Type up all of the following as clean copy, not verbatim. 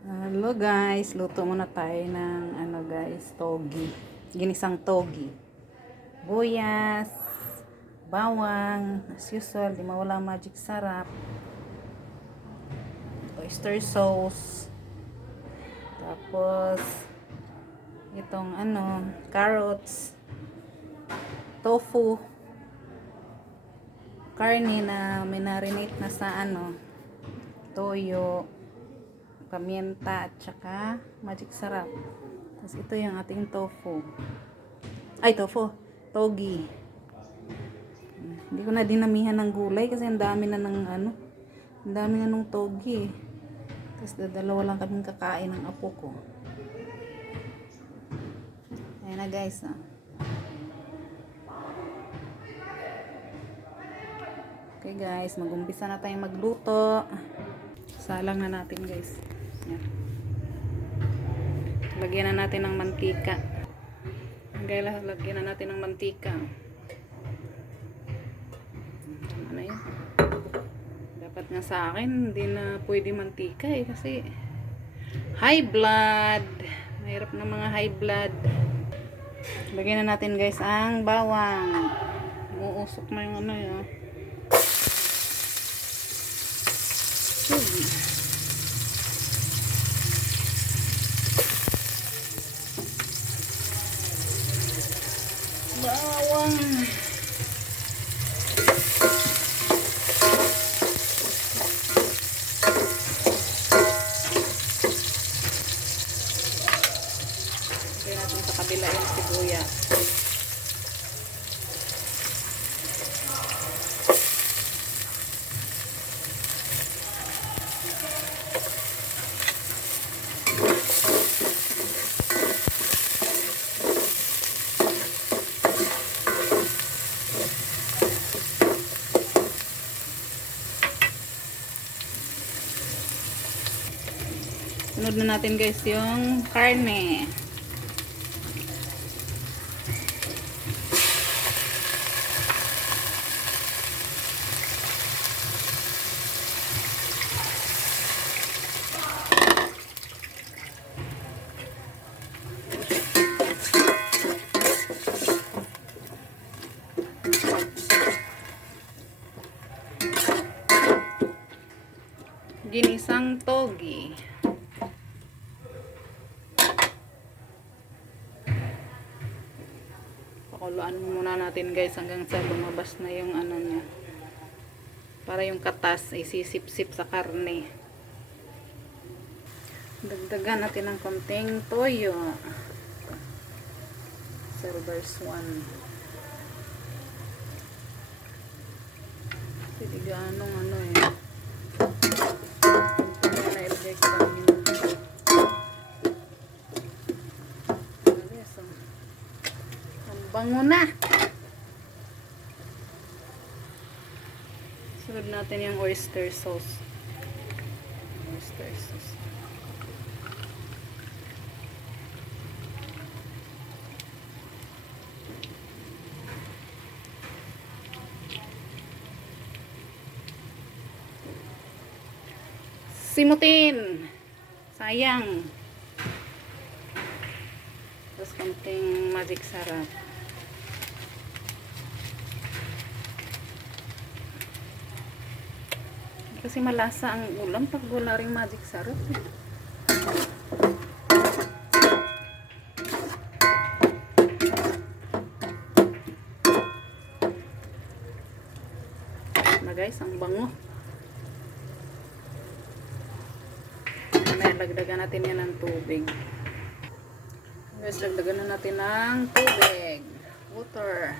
Hello guys, luto muna tayo ng guys, togi. Ginisang togi. Buyas, bawang, as usual, di mawala magic sarap. Oyster sauce. Tapos itong carrots, tofu, karne na minarinate na sa toyo, pamienta at saka magic sarap. Tapos ito yung ating tofu. Togi. Hindi ko na dinamihan ng gulay kasi ang dami na ang dami na nung togi. Tapos dalawa lang kaming kakain ng apo ko. Ayan na guys. Okay guys, mag-umpisa na tayong magluto. Salang na natin guys. Ayan. Lagyan na natin ng mantika. Lagyan na natin ng mantika. Tama na yun. Dapat nga sa akin, hindi na pwede mantika kasi high blood. Mahirap na mga high blood. Lagyan na natin guys ang bawang. Umuusok na yung yun. Bawang. Lagyan natin sa kabila yung sibuyas. Sunod na natin guys yung karne. Ginisang togi. Pakuluan muna natin guys hanggang sa lumabas na yung niya. Para yung katas ay sisip-sip sa karne. Dagdagan natin ng konting toyo. Servers 1. Hindi ganong nailagay ko lang yun. Ang bango na. Sunod natin yung oyster sauce. Oyster sauce. Simutin. Sayang. Tapos konting magic sarap. Kasi malasa ang ulam pag wala ring magic sarap. Na guys, ang bango. Lagdagan natin yan ng tubig. Guys, lagdagan na natin ng tubig. Water.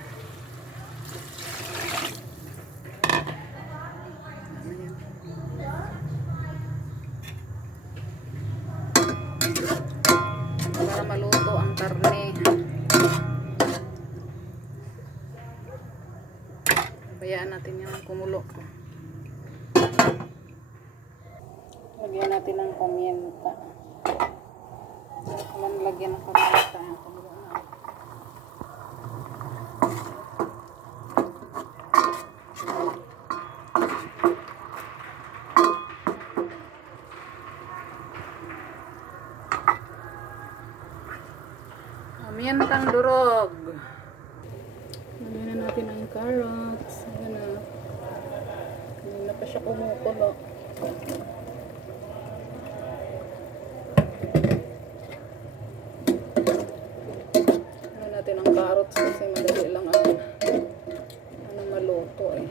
Para maluto ang karne. Bayaan natin yan kumulo. Lagyan natin ng pamienta. Lagyan ng pamienta. Pimientang durog. Lagyan na natin ang carrots. Ayan na. Kanina pa siya kumukulo. Lagyan natin ang carrots kasi madali lang ang maluto eh.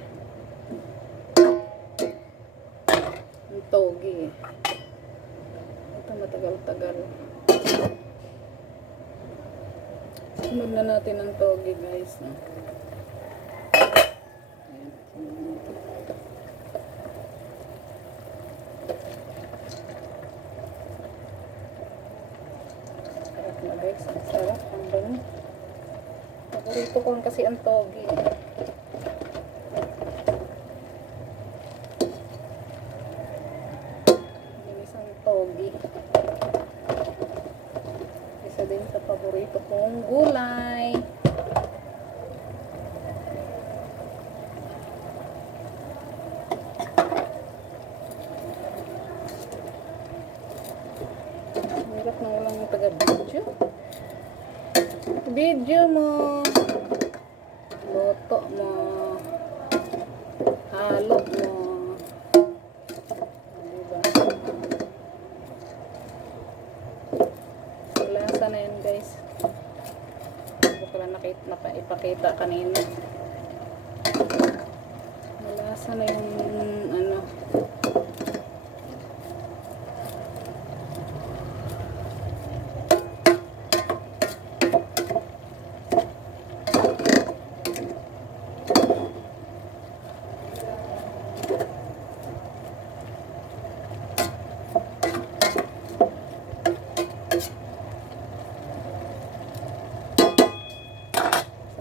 Ang togi eh. Ito matagal-tagal. Sunod na natin ang togi guys. No? Sarap na guys. Ang sarap. Ang bango. Paborito ko kasi ang togi. Ginisang togi. Isa din sa paborito kong gulay. Hirap na walang taga-video. Video mo. Luto mo. Halo mo. Diba? Lasa na yan guys. Hindi ko lang ipakita kanina. Malasa na yung ano.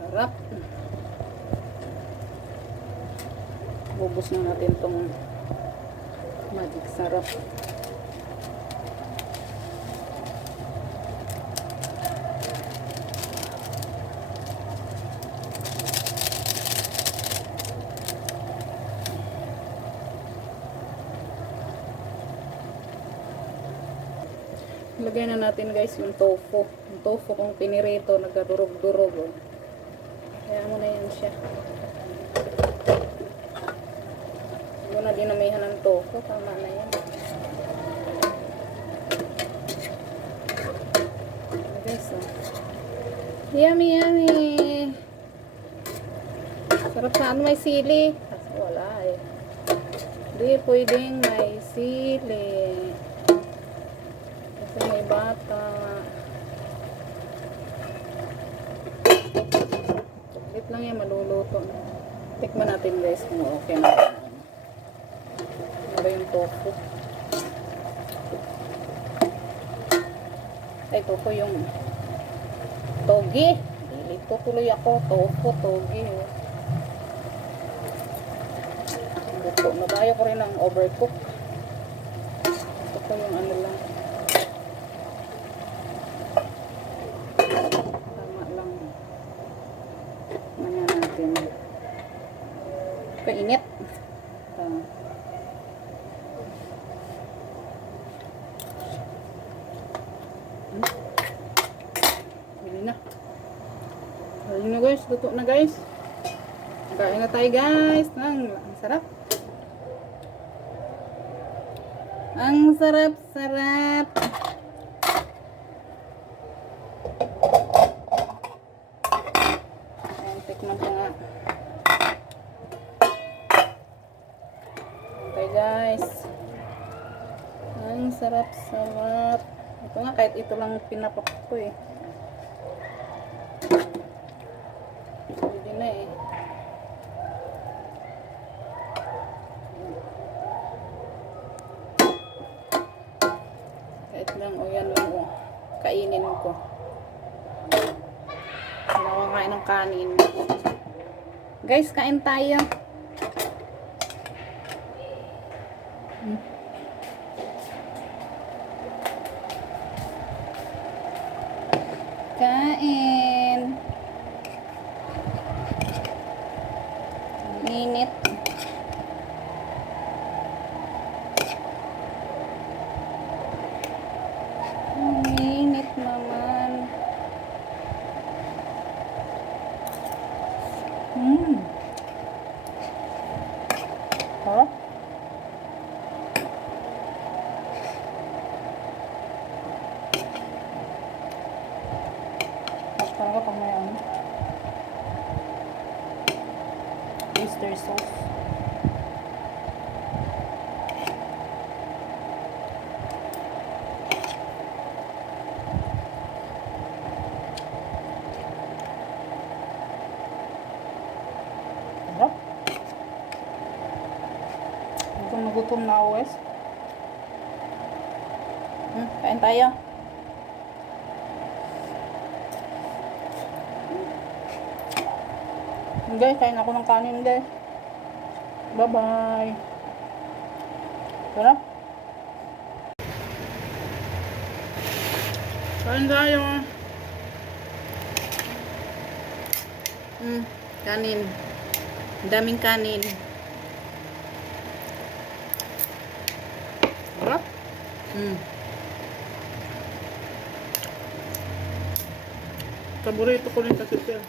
Sarap. Bubos na natin itong magic sarap. Lagay na natin guys yung tofu. Yung tofu kung pinirito, nagkadurog-durog. Oh. Kaya mo na yan siya. Hindi mo na dinamihan ng tofu. Tama na yan. Guys, oh. Yummy, yummy. Sarap saan may sili. Kasi wala eh. Hindi pwedeng may sili. Kasi may bata. Saglit lang yan, maluluto. Tikman natin guys kung okay na. Ano yung tofu? Ay, tofu yung togi. Dito tuloy ako. Tofu, togi. Luto. Nabayo ko rin ang overcook. Ito ko yung ano lang. Kainit. Bili na. Ayun na guys, luto na guys. Kain na tayo guys. Ang sarap. Ang sarap-sarap. Ayan, tikman ko nga. Guys, ang sarap-sarap. Ito nga, kahit ito lang pinapak ko eh. Pwede na eh. Kahit lang, o yan lang o. Kainin ko. Wala akong kain ng kanin. Guys, kain tayo. Kain. Init. Init naman. Talaga pag may ano. Oyster sauce. Sarap. Nagutom na ako, guys. Kain tayo. Guys, kain ako ng kanin, guys. Bye-bye. Sarap. Kain tayo. Kanin. Ang daming kanin. Sarap. Paborito ko rin kasi siya.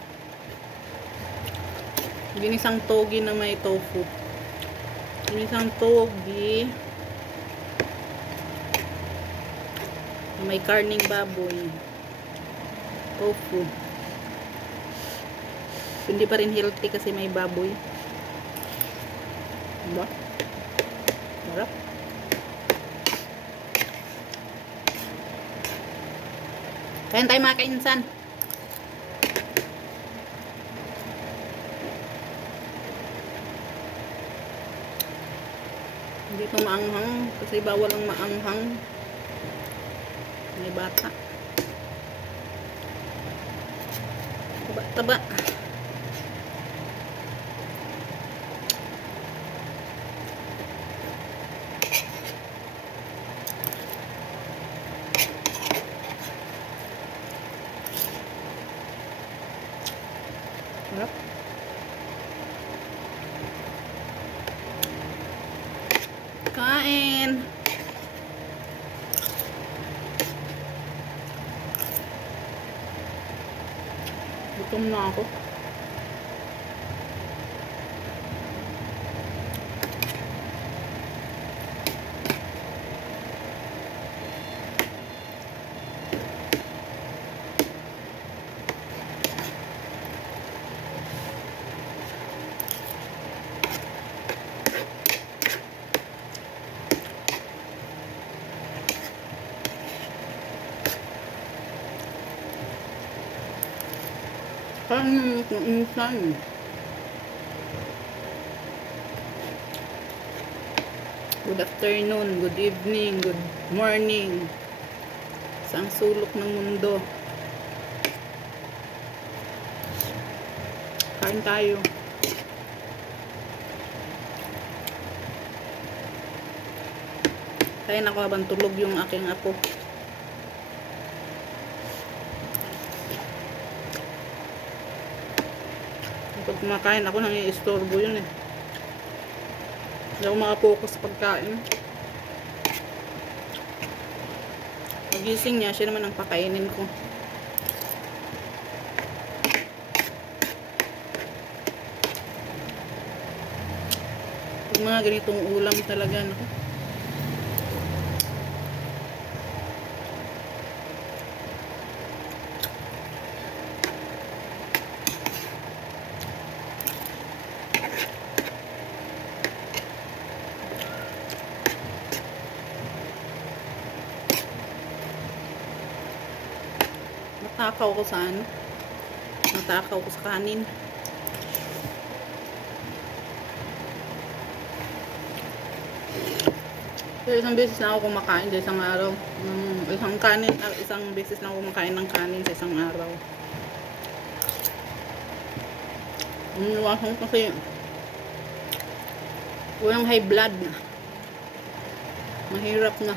Ginisang togi na may tofu. Ginisang togi na may karning baboy. Tofu. Hindi pa rin healthy kasi may baboy. Diba? Sarap. Kain tayo mga kainsan. Hindi ito maanghang kasi bawal ang maanghang. May bata. Taba-taba. Sarap. Kain. Gutom na ako. Kain ng insan. Good afternoon, good evening, good morning. Sa sulok ng mundo. Kain tayo. Kain ako habang tulog yung aking apo. Pag kumakain ako, nang-i-istorbo yun eh. Hindi ako makapokus sa pagkain. Pagising niya, siya naman ang pakainin ko. Pag mga ganitong ulam talaga, no? Natakaw ko sa ano? Natakaw ko sa kanin. So, isang beses na ako kumakain sa isang araw. Isang beses na ako kumakain ng kanin sa isang araw. Iniwasan kasi walang high blood na. Mahirap na.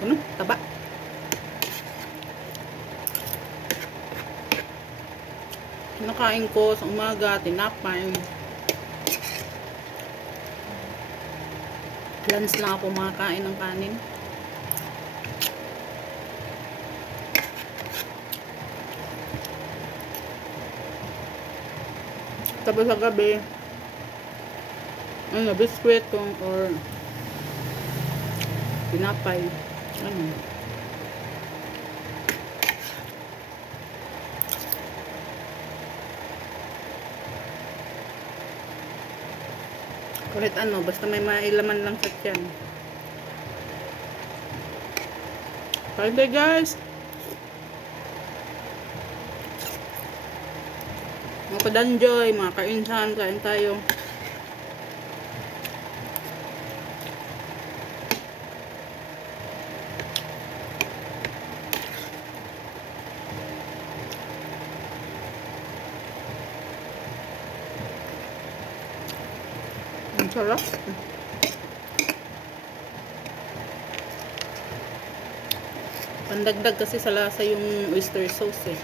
Ano? Taba. Nakain ko sa umaga, tinapay. Lunch na ako makakain ng kanin. Tapos sa gabi, biskwit or Tinapay. Ano? Kahit ano, basta may mailaman lang sa tiyan. Kain tayo guys! Mga padanjoy, mga kainsan, kain tayo. Ang sarap. Pandagdag kasi sa lasa yung oyster sauce eh.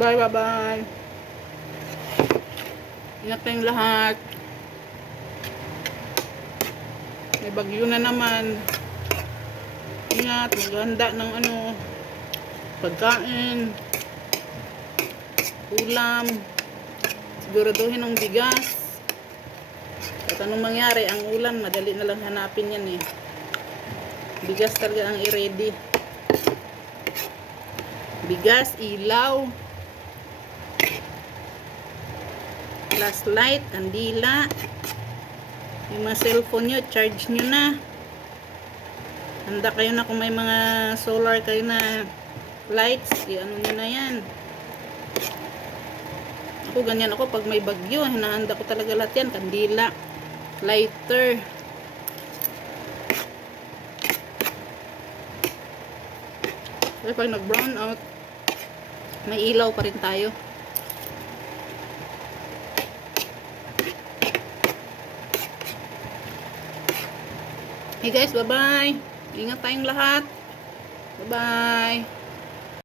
Bye, bye, bye. Ingat tayong lahat. May bagyo na naman. Ingat, maghanda ng ano, pagkain, ulam, siguraduhin ng bigas. At anong mangyari, ang ulam, madali na lang hanapin yan eh. Bigas talaga ang i-ready. Bigas, ilaw, flashlight, kandila. Yung mga cellphone nyo, charge nyo na. Handa kayo na kung may mga solar kayo na lights, i-ano nyo na yan. Ako ganyan ako pag may bagyo, hinahanda ko talaga lahat yan. Kandila, lighter. Kasi pag nag-brown out, may ilaw pa rin tayo. Hey guys, bye-bye. Ingat tayong lahat. Bye-bye.